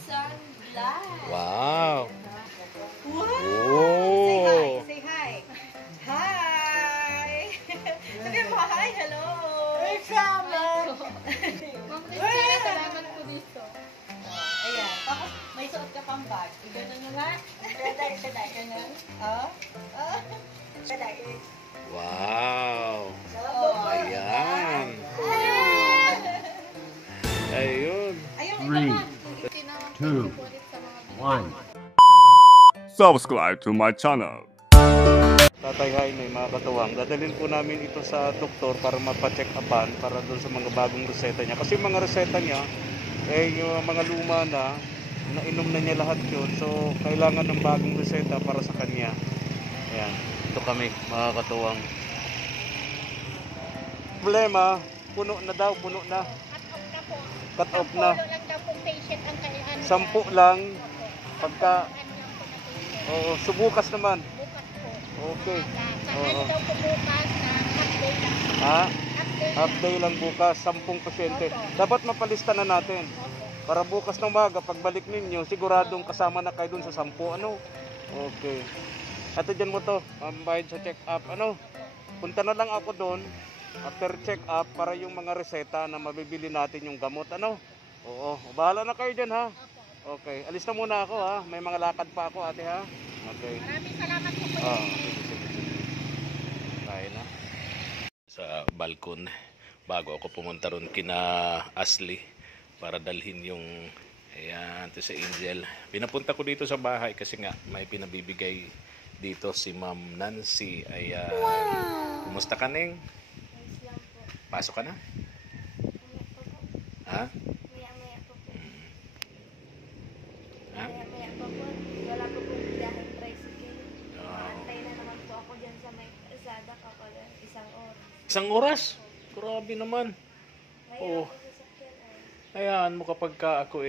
sunglass. Wow. Wow. Oh. Say hi. Hi. Sabi mo, hi, hello. Ma'am Christina, salamat po dito. Ayan. Tapos, may suot ka pang bag. Ganun mo nga. Saday. Ganun. Saday. Wow. Ayan. Ayun. Ayun, 2, 1. Subscribe to my channel. Tatay Jaime, mga katuwang, dadalhin po namin ito sa doktor para mapacheck upan para doon sa mga bagong reseta niya. Kasi mga reseta niya, yung mga luma na, nainom na niya lahat yun. So, kailangan ng bagong reseta para sa kanya. Ayan, ito kami, mga katuwang. Problema, puno na daw, puno na. Cut off na. Sampu lang. Pagka, subukas naman. Okay. Oo. Half day lang bukas, 10 pasyente. Dapat mapalista na natin. Para bukas ng umaga, pagbalik ninyo, siguradong kasama na kayo dun sa 10. Ano? Okay. At dyan mo to, bayad sa check-up. Ano? Punta na lang ako doon after check-up para yung mga reseta na mabibili natin yung gamot. Ano? Oo. Bahala na kayo dyan, ha? Okay. Alis na muna ako, ha? May mga lakad pa ako, ate, ha? Okay. Maraming salamat po. Tayo na sa balkon bago ako pumunta ron kina Ashley para dalhin yung ayan, ito sa Angel. Pinapunta ko dito sa bahay kasi nga may pinabibigay dito si Ma'am Nancy. Ayan. Wow. Kumusta ka, Neng? Pasok ka na? Ha? Maya-maya po po. Maya-maya po po. Wala po pong biyaheng tricycle. Antay na naman po ako dyan sa may Lazada kapag 1 oras. 1 oras? Grabe naman. Oo. Ayan mo kapag ka ako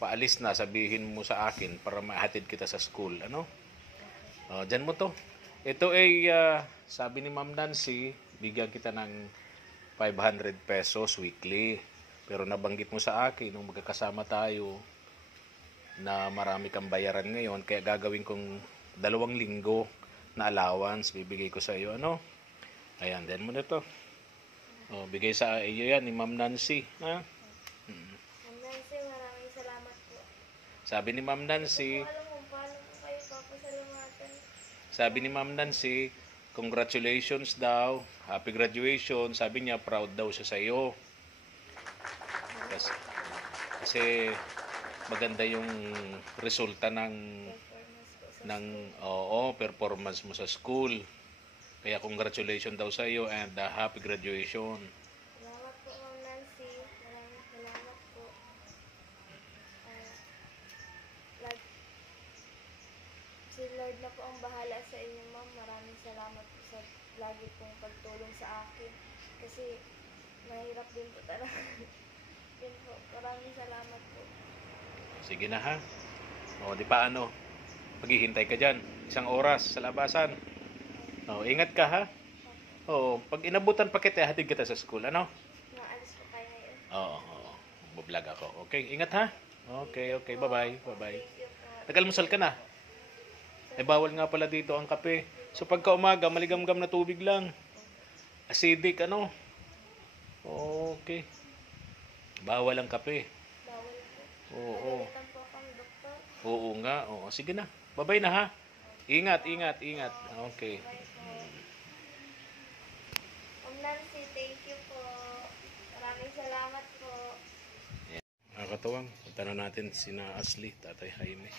paalis na, sabihin mo sa akin para mahatid kita sa school. Ano? Dyan mo to. Ito ay sabi ni Ma'am Nancy, bigyan kita ng 500 pesos weekly. Pero nabanggit mo sa akin nung magkakasama tayo na marami kang bayaran ngayon, kaya gagawin kong 2 linggo na allowance bibigay ko sa iyo. Ano? Ayan, dyan mo na to. Bigay sa iyo yan ni Ma'am Nancy. Ha? Ma'am Nancy, maraming salamat po. Sabi ni Ma'am Nancy, Alam mo, paano po kayo papasalamatan? sabi ni Ma'am Nancy, congratulations daw, happy graduation. Sabi niya, proud daw siya sa iyo. Kasi maganda yung resulta ng performance mo sa school. Kaya congratulations daw sa iyo and happy graduation. Salamat po, Ma'am Nancy. Maraming salamat po. Si Lord na po ang bahala sa inyo, Ma'am. Maraming salamat po sa lagi pong pagtulong sa akin. Kasi mahirap din po talaga. Yun po. Maraming salamat po. Sige na, ha? Di pa ano, maghihintay ka dyan 1 oras sa labasan. Ingat ka, ha? Pag inabutan pa kita, hatid kita sa school. Ano? Naalis po kayo ngayon. Bublog ako. Okay, ingat, ha? Okay, bye-bye. Thank you po. Nag-almusal ka na? Bawal nga pala dito ang kape. So pagka umaga, maligamgam na tubig lang. Acidic, ano? Okay. Bawal ang kape. Bawal po. Oo. Nagalitan po akong doktor. Oo nga. Sige na. Bye-bye na, ha? Ingat. Okay. Ma'am Nancy, thank you po. Maraming salamat po. Mga katuwang, punta na natin sina Ashley, Tatay Jaime.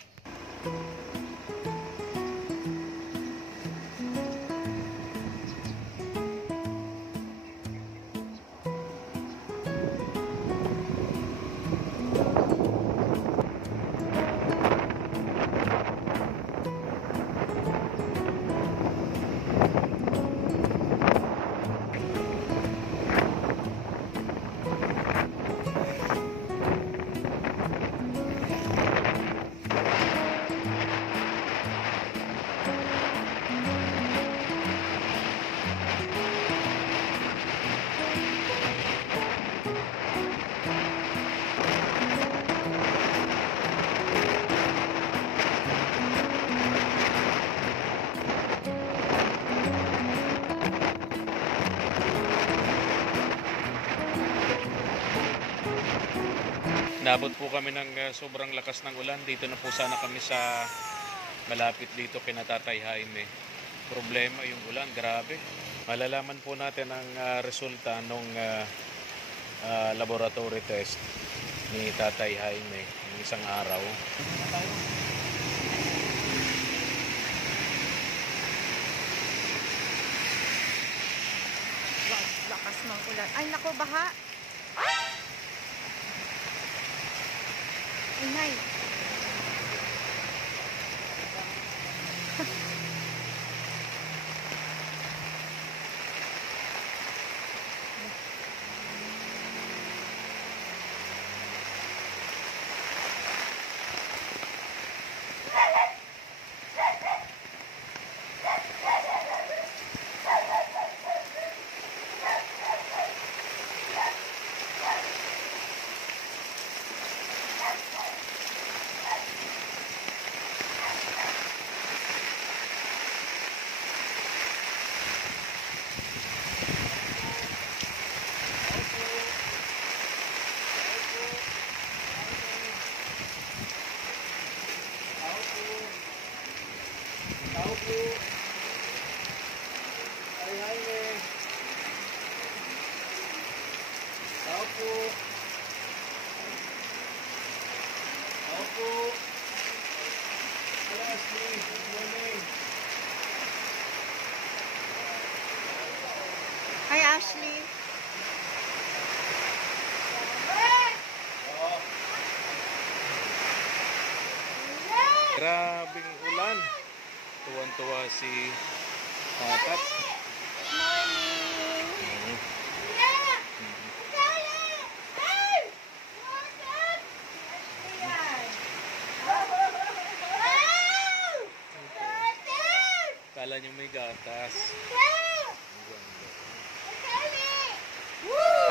Nabot po kami ng sobrang lakas ng ulan. Dito na po sana kami sa malapit dito kina Tatay Jaime. Problema yung ulan, grabe. Malalaman po natin ang resulta ng laboratory test ni Tatay Jaime ng isang araw. Lakas ng ulan. Ay, naku, baha. Ay, nay. Tao po. Ay, Jaime. Tao po. Tao po. Hello, Ashley. Good morning. Hi, Ashley. Grabing ulan. Tuwan-tuwa si Tatat. Morning. Kala niyo may gatas.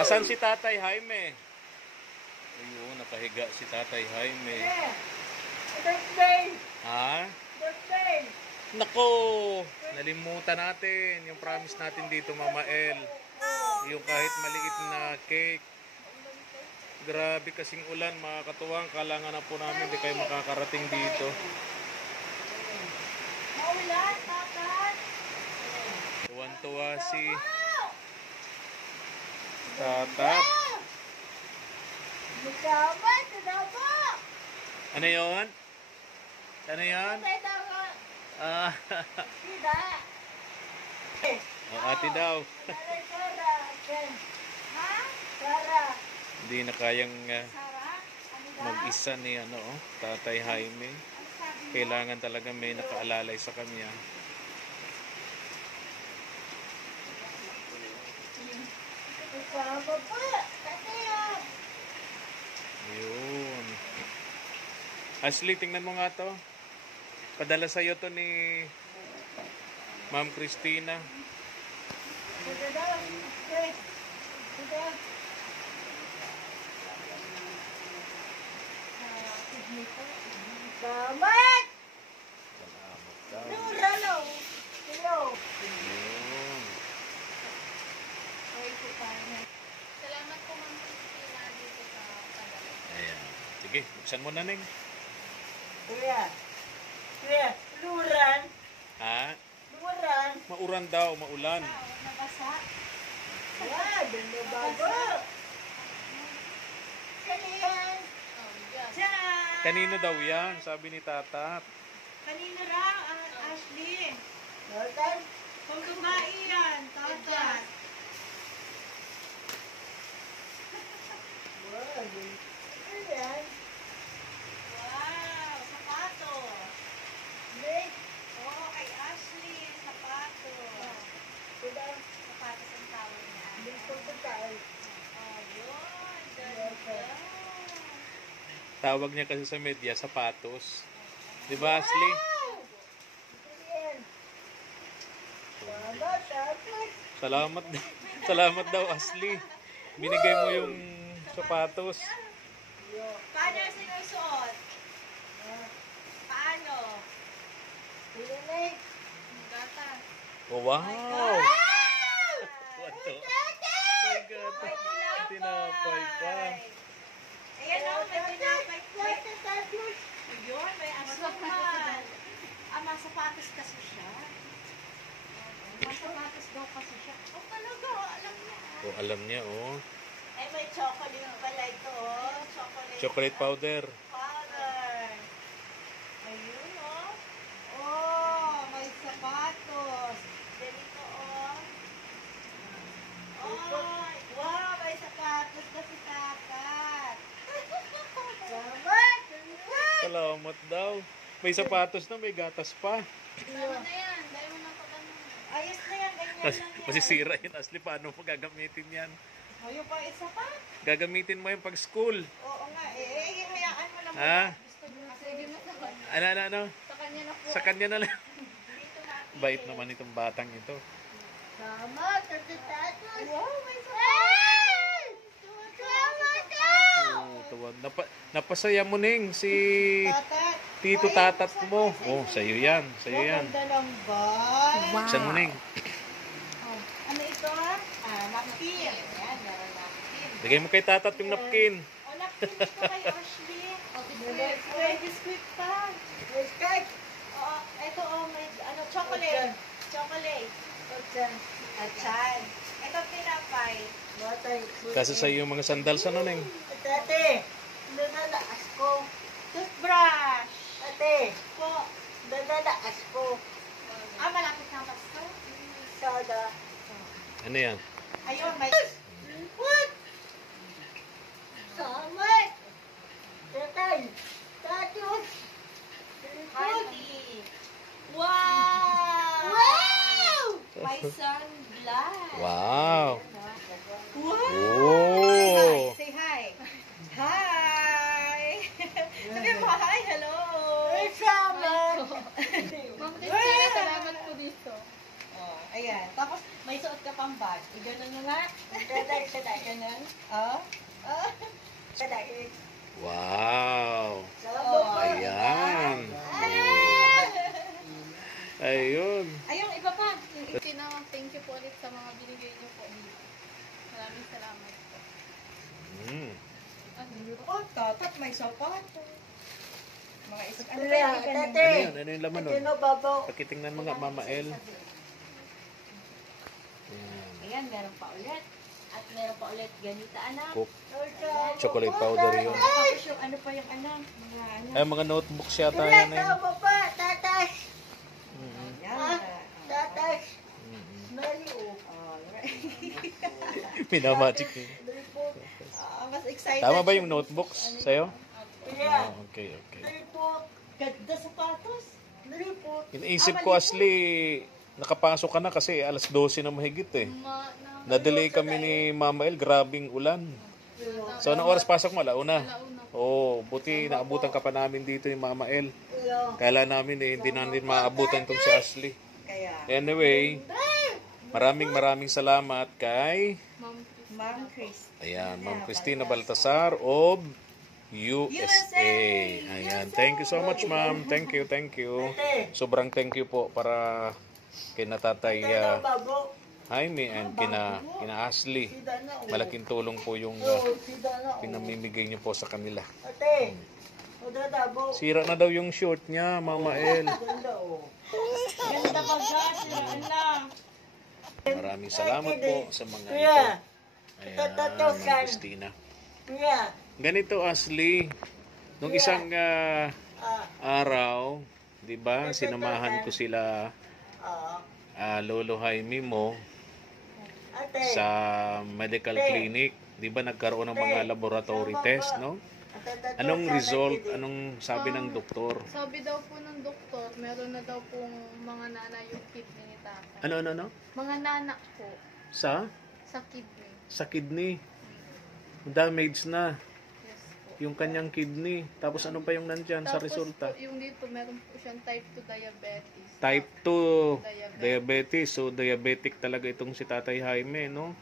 Asan si Tatay Jaime? Ayun, nakahiga si Tatay Jaime. Birthday! Ha? Birthday! Nako, nalimutan natin yung promise natin dito, Mama El. Yung kahit maliit na cake. Grabe kasing ulan, mga katuwang. Kalangan na po namin, di kayo makakarating dito. Maulan, tatat! Tuwan-tuwa si Tatat. Magkaman, tinaba! Ano yun? Ano yun? Tinaba! Ah, Tida! oh, ate daw. Sara! Ha? Sara! Hindi na kayang Sara? Ano daw? mag-isa ni Tatay Jaime. Kailangan talaga may nakaalalay sa kanya. Magkama pa! Tataya! Ayun. Ashley, tingnan mo nga to. Padala sa'yo to ni Ma'am Christina. Tida daw! Tida! Tida! Salamat! Salamat daw. Nuralo! Hello! Ayun. Salamat po, Ma'am Christina, dito sa padala. Ayan. Sige, buksan mo na, Neng. Kuya! Kuya! Luran! Ha? Luran! Mauran daw, maulan. Nabasa? Wala! Bago! Kaniyan! Diyan! Kanino daw yan? Sabi ni Tatat. Kanino raw ang Ashley? Total? Kung babae yan, total. Wow, ano yan? Wow, sapato. Leg? Oo, kay Ashley, sapato. Diba? Sapatos ang tawag niya. Leg po sa tayo. Oh, yun. Ganda. Tawag niya kasi sa media, sapatos. Di ba, Ashley? Salamat. Salamat daw, Ashley. Binigay mo yung sapatos. Paano sinusuot? Paano? Pinanay. Gata. Oh, wow! What the? Oh my God. Tinapay pa. Ayan o, may tinapay. Yun, may asukan. Masapatos kasi siya. Masapatos daw kasi siya. Oh, talaga, alam niya. Oh, alam niya, oh. Ay, may chocolate pala ito, oh. Chocolate powder. Powder. Ayun, oh. Oh, may sapatos. Ganito, oh. Oh, wow, may sapatos na si Takat. Salamat! Salamat daw. May sapatos na, may gatas pa. Tama na yan. Dahil mo nang pagano. Ayos na yan, ganyan lang yan. Masisira yun, Asli. Paano mo gagamitin yan? O, yung pang isa pa? Gagamitin mo yung pag-school. Oo nga, hayaan mo lang Ha? muna. Gusto mo kasi Sige na sa kanya. Ano? Sa kanya na po. Sa kanya na lang. dito na. Bait naman itong batang ito. Tama, tatatatos. Wow, may sapatos. Salamat Oh, tawad. Napasaya mo, Ning, si Tatat. Tito Tatat mo. Oh, sa'yo yan. Sa'yo yan. Ganda ng bag. Buksan mo, Ning. Ano ito ha? Napkin. Ayan, meron napkin. Lagay mo kay Tatat yung napkin. O, napkin ito kay Ashley. May biskuit pa. Biskuit? Oo, ito may chocolate. Chocolate. Atchan. Ito tinapay. Kasi sa'yo yung mga sandals, ano, Ning? Ate, nananaas ko. Toothbrush. Ate, po. Nananaas ko. Malapit na Pasko. Soda. Ano yan? Ayun, may... What? Samay! Tatay! Tatus! Honey! Wow! Wow! May sunglass! Wow! Wow! Oh! Say hi! Hi! Sabi mo, hi, hello! Hey, Summer! Ma'am Christina, salamat po dito. Oh, ayan. Tapos, may suot ka pang bag. Iganon mo nga. Saday. Ganon. Oh. Oh. Saday. Wow! Oh. Ayan! Ayun! Ayun, iba pa. Christina, ma'am, thank you po ulit sa mga binigay niyo po dito. Maraming salamat po. Mm. Oh, tatat, may sapato. Mga isang ano Ano yun? Ano yung laman nun? babaw. Pakitingnan mo nga, Mama El. Ayan. Ayan, meron pa ulit. At meron pa ulit ganita, anak. Cook. Chocolate powder yun. Tapos yung ano pa yung anak. Mga ano. Ay, mga notebooks yata yan eh. pa, tatas. Mm-hmm. Yan. Tatas. Mm-hmm. Smelly, oh. Minamagic niya. Mas excited. Tama ba yung notebooks sa'yo? Yeah. Oh, okay. Nalipot. Ganda sapatos. Nalipot. Iniisip ko, Asli, nakapasok ka na kasi alas 12 na mahigit eh. Na-delay kami ni Mama El, grabing ulan. So, anong oras pasok mo? Alauna? Oo, buti naabutan ka pa namin dito ni Mama El. Kala namin eh, hindi namin maabutan itong si Asli. Kaya. Anyway, maraming salamat kay Ma'am Chris. ayan, Ma'am Cristina Baltasar of USA. Ayan, thank you so much, Ma'am. Thank you. Sobrang thank you po para kina Tatay Jaime and kina Ashley. Malaking tulong po yung pinamimigay niyo po sa kanila. Ate. Udadabo. Sira na daw yung short niya, Mama El. Ganda, oh. Ganda pa gas. Alam. Maraming salamat po sa mga ito. Kuya. Ayan, Ma'am Cristina. Kuya. Ganito, Ashley. Nung isang araw, di ba, sinamahan ko sila Lolo Jaime mo Ate. sa medical clinic. Di ba nagkaroon ng mga laboratory test, no? Anong result? Anong sabi ng doktor? Sabi daw po ng doktor, meron na daw pong mga nana yung kidney ni Tata. Ano? Mga nanak po Sa kidney. sa kidney. Damage na Yes po. yung kanyang kidney. Tapos ano pa yung nandyan sa Tapos resulta? po, yung dito, meron po siyang type 2 diabetes. Type 2 diabetes. So diabetic talaga itong si Tatay Jaime, no?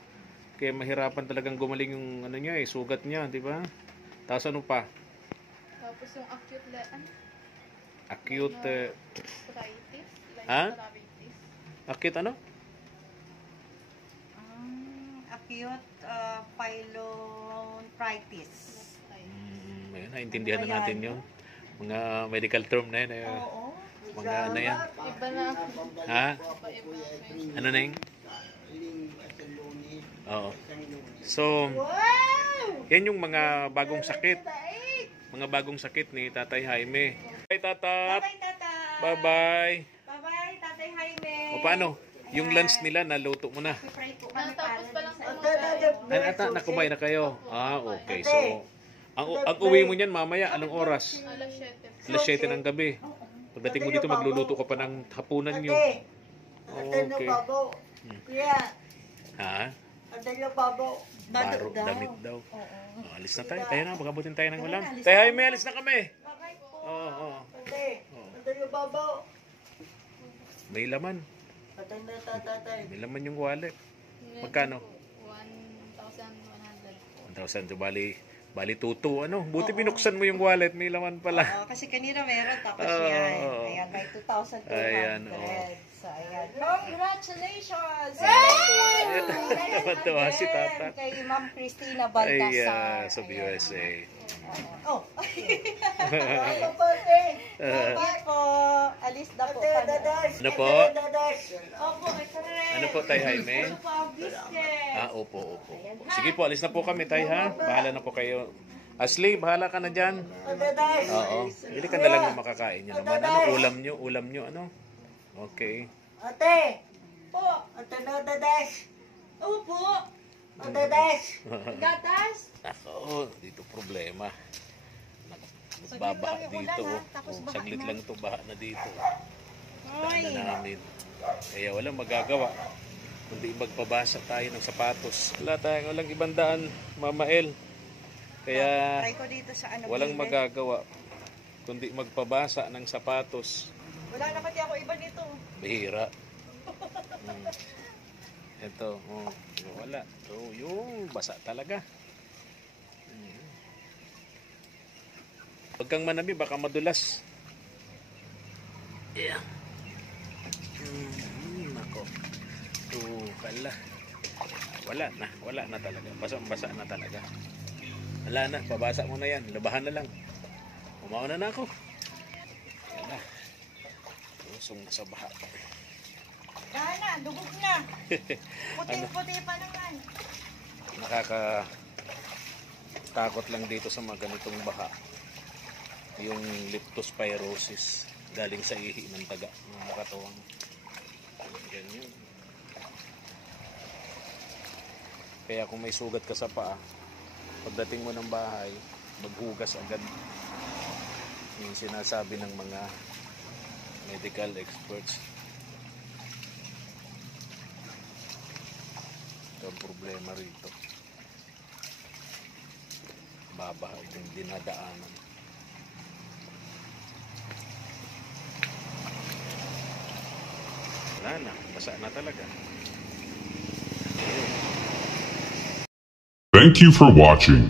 Kaya mahirapan talagang gumaling yung ano niya, sugat niya, di ba? Tapos ano pa? Tapos yung Acute arthritis. Ha? Arthritis. acute ano? Acute pyelonephritis. Type. naintindihan na natin yun. Mga medical term na yun. Oo. Mga ano yan. Iba na. Ha? Iba-iba. Ano na yun? Oo. So, Wow! yan yung mga bagong sakit. Mga bagong sakit ni Tatay Jaime. Bye, Tatat! Bye-bye, Tata. Bye-bye! Bye-bye, Tatay Jaime. O paano? Yung lunch nila, naluto mo na. Pray po kami Natapos pa lang sa Ata, nakumain na kayo? Ah, okay. So, ang uwi mo niyan mamaya, anong oras? Alas 7. Alas 7 ng gabi. Pagdating mo dito, magluluto ka pa ng hapunan nyo. Okay. Kuya, Ha? babo. Baro, damit daw. Oh, alis na tayo. Tayo na, magabutin tayo ng ulam. Tayo, Jaime, alis na kami. Bye-bye po. Oo, oo. Babo. May laman. Tatay. May laman yung wallet. Magkano? 1,100. 1,000 to bali tuto. Ano? Buti binuksan mo yung wallet. May laman pala. Kasi kanina meron tapos Oo. yan. Ayan, may 2,200. Ayan, oo. So, ayan. Congratulations! Natuwa si Tata. Kay Ma'am Christina Ay, Baltasar. sa Ayan. USA. Oh. Ano po, te? Bye po. Alis na po kami. Ano po? Opo, ay correct. Ano po, Tay Jaime? Ano po ang business? Ah, opo. Sige po, alis na po kami, Tay, ha? Bahala na po kayo. Ashley, bahala ka na dyan. Oo. Hindi ka na lang yung makakain nyo naman. Ano, ulam nyo, ano? Okay. Ate! Po! Ate na dadas! Opo! Dadas! Gatas? Ako, dito problema. Nagbabaha dito. Saglit lang ito, baha na dito. Daan na namin. Kaya walang magagawa. Kundi magpabasa tayo ng sapatos. Walang ibang daan, Mama El. Kaya Try ko dito sa ano. walang magagawa. Kundi magpabasa ng sapatos. Wala na pati ako iba nito. Bihira. Ito, wala. So, yung basa talaga. Huwag kang manami, baka madulas. Yeah. Nako. Kala. Wala na talaga. Basa na talaga. Wala na, pabasa mo na yan. Labahan na lang. Umauna na ako. Yan na. Lusong na sa baha. Na, dugog na. Puting-puti pa naman. Nakakatakot lang dito sa mga ganitong baha. Yung leptospirosis galing sa ihi ng taga. Mga nakatawang. Ganyan. Kaya kung may sugat ka sa paa, pagdating mo ng bahay, maghugas agad. Yung sinasabi ng mga medical experts. Ito ang problema rito. Babaha yung dinadaanan. Wala na, basa na talaga. Thank you for watching.